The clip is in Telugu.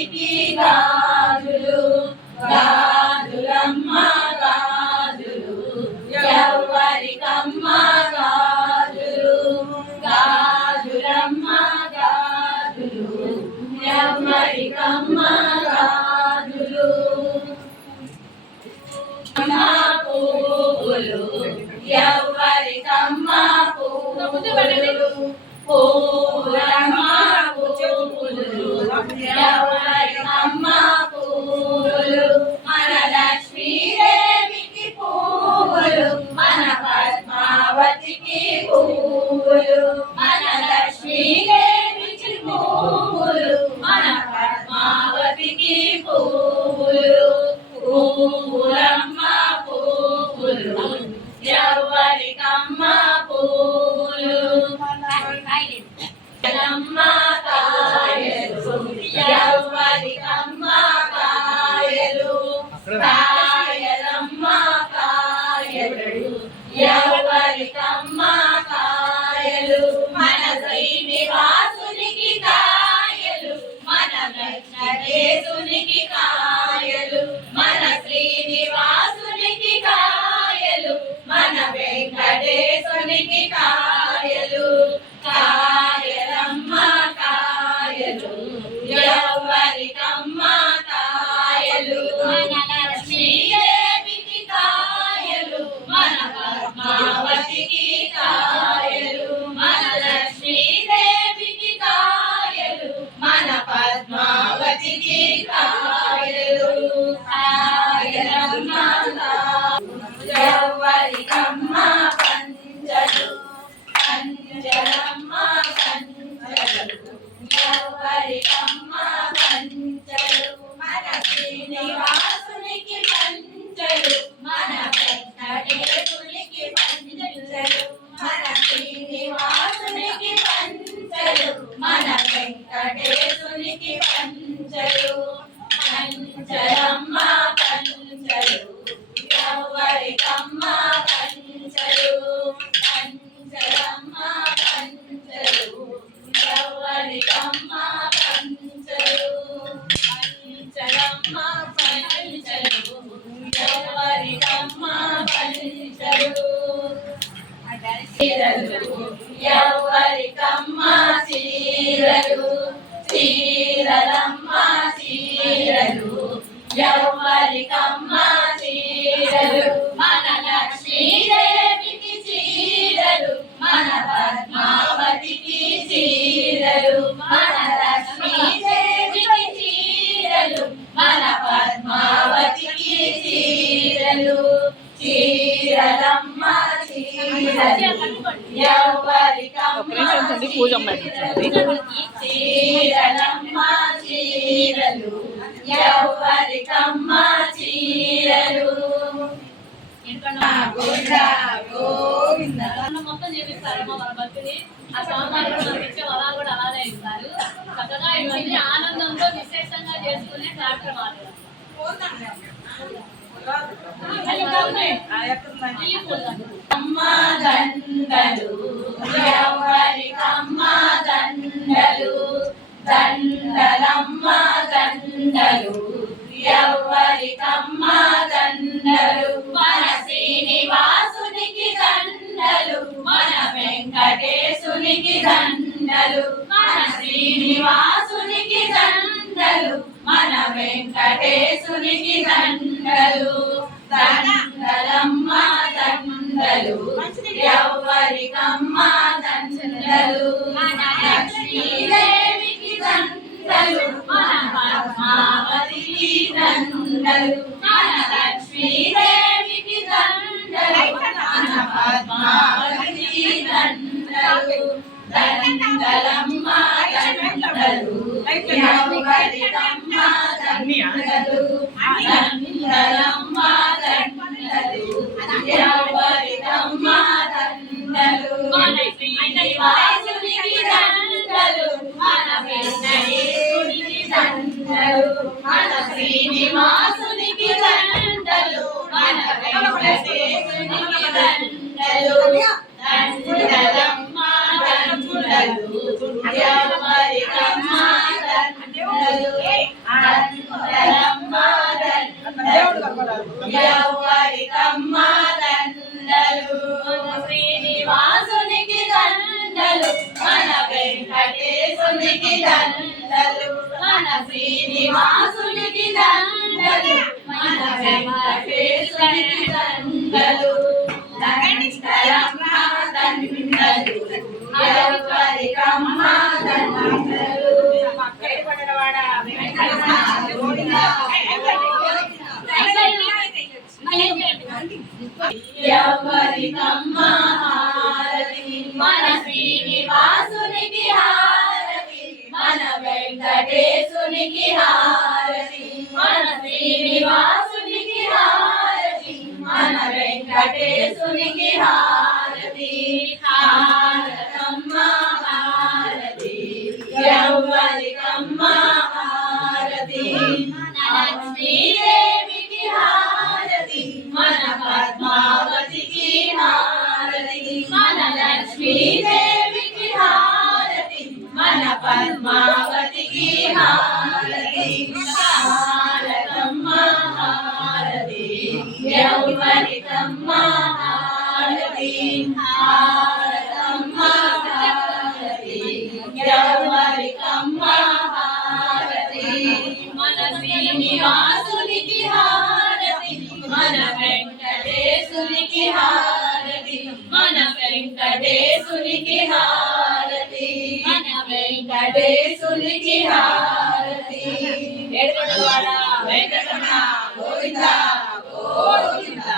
పద్మావతికి గాజులు గాజులమ్మ గాజులు ఎవ్వరికమ్మ గాజులు గాజులమ్మ గాజులు ఎవ్వరికమ్మ గాజులు పువ్వులు ఎవ్వరికమ్మ పువ్వులు పూలమ్మ పువ్వులు ఎవ్వరికమ్మ పువ్వులు మన లక్ష్మీదేవికి పువ్వులు మన పద్మావతికి పువ్వులు మన లక్ష్మీదేవికి పువ్వులు మన పద్మావతికి పువ్వులు పూలమ్మ పువ్వులు ఎవ్వరికమ్మ పువ్వులు ఎల్లమ్మ కాయలు ఎవ్వరికమ్మ కాయలు కాయలమ్మ కాయలు ఎవ్వరికమ్మ కాయలు మన శ్రీనివాసునికి కాయలు మన వెంకటేశునికి కాయలు మన శ్రీనివాసునికి కాయలు మన వెంకటేశునికి కాయలు కాయలమ్మ కాయలు ఎవ్వరికమ్మ కాయలు మన లక్ష్మీదేవికి కాయలు మన పద్మావతికి కాయలు మన లక్ష్మీదేవికి కాయలు మన పద్మావతికి కాయలు కాయలమ్మ ఎవ్వరికమ్మ పంచలు పంచలమ్మ పంచలు ఎవ్వరికమ్మ పంచలు మన శ్రీనివాసునికి పంచలు మన వెంకటేశునికి పంచలు మన శ్రీనివాసునికి పంచలు మన వెంకటేశునికి పంచలు పంచలమ్మ పంచలు ఎవ్వరికమ్మ పంచలు పంచలమ్మ పంచలు ఎవ్వరికమ్మ పంచలు పంచలమ్మ పంచలు ఎవ్వరికమ్మ పంచలు చీరలు ఎవ్వరికమ్మ చీరలు చీరలమ్మ చీరలు ఎవ్వరికమ్మ చీరలు మన లక్ష్మీదేవికి చీరలు మన పద్మావతికి చీరలు మన లక్ష్మీదేవికి చీరలు మన పద్మావతికి చీరలు చీరలమ్మ చీరలు ఎవ్వరికమ్మ చీరలమ్మ చీరలు ఎవ్వరికమ్మ చీరలు మొత్తం చేపిస్తారమ్మా మన భక్తిని ఆ స్వామివారు మనకి ఇచ్చే వరాలు కూడా అలానే ఇస్తారు. చక్కగా ఇవన్నీ ఆనందంతో విశేషంగా చేసుకునే కార్యక్రమాలు. అమ్మ దండలు ఎవ్వరికమ్మ దండలు దండలమ్మ దండలు ఎవ్వరికమ్మ దండలు మన శ్రీనివాసునికి దండలు మన వెంకటేశునికి దండలు మన శ్రీనివాసునికి దండలు మన వెంకటేశునికి దండలు దండలమ్మ దండలు ఎవ్వరికమ్మ దండలు మన లక్ష్మీదేవికి దండలు మన పద్మావతికి దండలు మన లక్ష్మీదేవికి దండలు మన పద్మావతికి దండలు దండలమ్మ దండలు ఎవ్వరికమ్మ దండలు దండలమ్మ దండలు ఎవ్వరికమ్మ దండలు మన శ్రీనివాసునికి దండలు మన వెంకటేశునికి దండలు మన శ్రీనివాసునికి దండలు మన వెంకటేశునికి దండలు దండలమ్మ దండలు ఎవ్వరికమ్మ దండలు ఎవ్వరికమ్మ దండలు శ్రీనివాసునికి దండలు మన వెంకటేశునికి దండలు మన శ్రీనివాసునికి దండలు మన వెంకటేశునికి దండలు దండలమ్మ దండలు ఎవ్వరికమ్మ దండలు ఎవ్వరికమ్మ హారతి మన శ్రీనివాసునికి హారతి మన వెంకటేశునికి హారతి మన శ్రీనివాసునికి హారతి మన వెంకటేశునికి హారతి హారతమ్మ హారతి ఎవ్వరికమ్మ హారతి లక్ష్మీదేవికి హారతి మన పద్మావతికి హారతి మన లక్ష్మీదేవికి హారతి మన పద్మావతికి హారతి హారతమ్మ హారతి ఎవ్వరికమ్మ హారతి హారతమ్మ హారతి ఎవ్వరికమ్మ హారతి మన శ్రీనివాసునికి హారతి మన వెంకటేశునికి హారతి మన వెంకటేశునికి హారతి మన వెంకటేశునికి హారతి ఏడుకొండలవాడ వెంకటరమణ గోవింద గోవింద